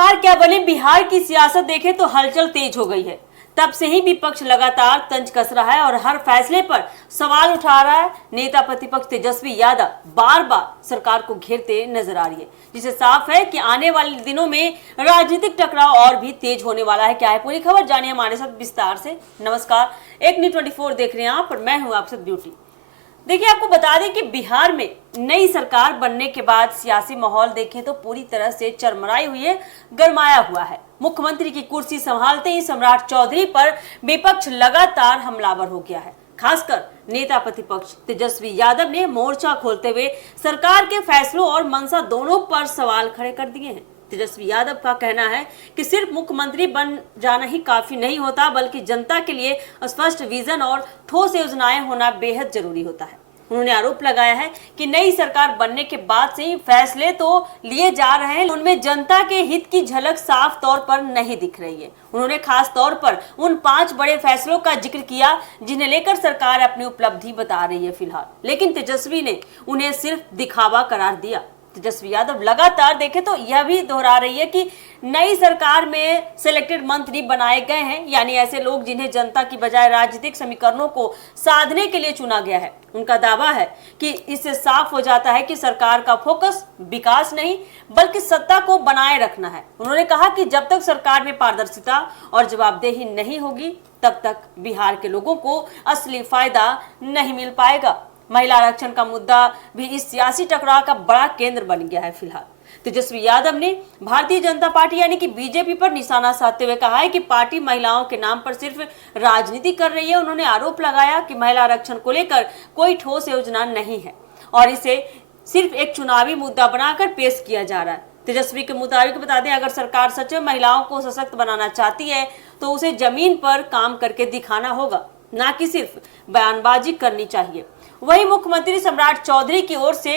सरकार क्या बने, बिहार की सियासत देखें तो हलचल तेज हो गई है। तब से ही विपक्ष लगातार तंज कस रहा है और हर फैसले पर सवाल उठा रहा है। नेता प्रतिपक्ष तेजस्वी यादव बार बार सरकार को घेरते नजर आ रही है, जिससे साफ है कि आने वाले दिनों में राजनीतिक टकराव और भी तेज होने वाला है। क्या है पूरी खबर, जानिए हमारे साथ विस्तार से। नमस्कार, एक न्यूज़ 24 देख रहे हैं आप और मैं हूं आपसे ब्यूटी। देखिए, आपको बता दें कि बिहार में नई सरकार बनने के बाद सियासी माहौल देखें तो पूरी तरह से चरमराई हुई है, गरमाया हुआ है। मुख्यमंत्री की कुर्सी संभालते ही सम्राट चौधरी पर विपक्ष लगातार हमलावर हो गया है। खासकर नेता प्रतिपक्ष तेजस्वी यादव ने मोर्चा खोलते हुए सरकार के फैसलों और मंशा दोनों पर सवाल खड़े कर दिए हैं। तेजस्वी यादव का कहना है कि सिर्फ मुख्यमंत्री बन जाना ही काफी नहीं होता, बल्कि जनता के लिए स्पष्ट विजन और ठोस योजनाएं होना बेहद जरूरी होता है। उन्होंने आरोप लगाया है कि नई सरकार बनने के बाद से ही फैसले तो लिए जा रहे हैं, उनमें जनता के हित की झलक साफ तौर पर नहीं दिख रही है। उन्होंने खास तौर पर उन 5 बड़े फैसलों का जिक्र किया जिन्हें लेकर सरकार अपनी उपलब्धि बता रही है फिलहाल, लेकिन तेजस्वी ने उन्हें सिर्फ दिखावा करार दिया। तेजस्वी यादव लगातार देखें तो यह भी दोहरा रही है कि नई सरकार में सिलेक्टेड मंत्री बनाए गए हैं, यानी ऐसे लोग जिन्हें जनता की बजाय राजनीतिक समीकरणों को साधने के लिए चुना गया है। उनका दावा है कि इससे साफ हो जाता है कि सरकार का फोकस विकास नहीं बल्कि सत्ता को बनाए रखना है। उन्होंने कहा कि जब तक सरकार में पारदर्शिता और जवाबदेही नहीं होगी, तब तक बिहार के लोगों को असली फायदा नहीं मिल पाएगा। महिला आरक्षण का मुद्दा भी इस सियासी टकराव का बड़ा केंद्र बन गया है फिलहाल। तेजस्वी यादव ने भारतीय जनता पार्टी यानी कि बीजेपी पर निशाना साधते हुए कहा है कि पार्टी महिलाओं के नाम पर सिर्फ राजनीति कर रही है। उन्होंने आरोप लगाया कि महिला आरक्षण को लेकर कोई ठोस योजना नहीं है और इसे सिर्फ एक चुनावी मुद्दा बनाकर पेश किया जा रहा है। तेजस्वी के मुताबिक बता दें, अगर सरकार सच में महिलाओं को सशक्त बनाना चाहती है तो उसे जमीन पर काम करके दिखाना होगा, ना कि सिर्फ बयानबाजी करनी चाहिए। वहीं मुख्यमंत्री सम्राट चौधरी की ओर से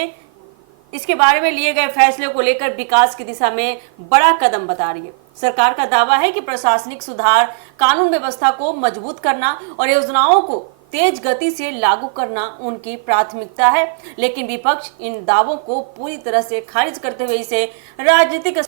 इसके बारे में लिए गए फैसले को लेकर विकास की दिशा में बड़ा कदम बता रही है। सरकार का दावा है कि प्रशासनिक सुधार, कानून व्यवस्था को मजबूत करना और योजनाओं को तेज गति से लागू करना उनकी प्राथमिकता है, लेकिन विपक्ष इन दावों को पूरी तरह से खारिज करते हुए इसे राजनीतिक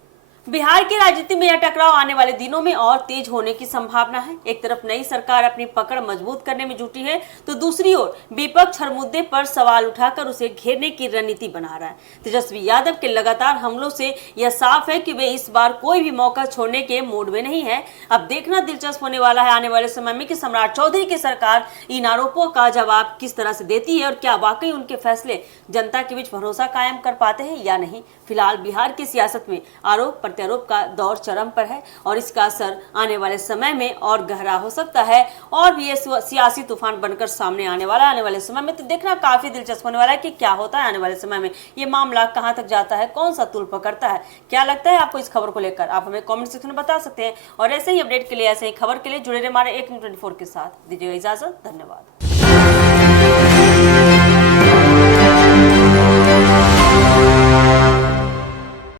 बिहार की राजनीति में यह टकराव आने वाले दिनों में और तेज होने की संभावना है। एक तरफ नई सरकार अपनी पकड़ मजबूत करने में जुटी है तो दूसरी ओर विपक्ष हर मुद्दे पर सवाल उठाकर उसे घेरने की रणनीति बना रहा है। तेजस्वी यादव के लगातार हमलों से यह साफ है कि वे इस बार कोई भी मौका छोड़ने के मूड में नहीं है। अब देखना दिलचस्प होने वाला है आने वाले समय में कि सम्राट चौधरी की सरकार इन आरोपों का जवाब किस तरह से देती है और क्या वाकई उनके फैसले जनता के बीच भरोसा कायम कर पाते हैं या नहीं। फिलहाल बिहार की सियासत में आरोप प्रत्यारोप का दौर चरम पर है और इसका असर आने वाले समय में और गहरा हो सकता है और भी ये सियासी तूफान बनकर सामने आने वाला है आने वाले समय में। तो देखना काफी दिलचस्प होने वाला है कि क्या होता है आने वाले समय में, ये मामला कहां तक जाता है, कौन सा तूल पकड़ता है। क्या लगता है आपको इस खबर को लेकर, आप हमें कमेंट सेक्शन में बता सकते हैं। और ऐसे ही अपडेट के लिए, ऐसे ही खबर के लिए जुड़े रहे हमारे एक न्यूज़ 24 के साथ। दीजिएगा इजाजत, धन्यवाद।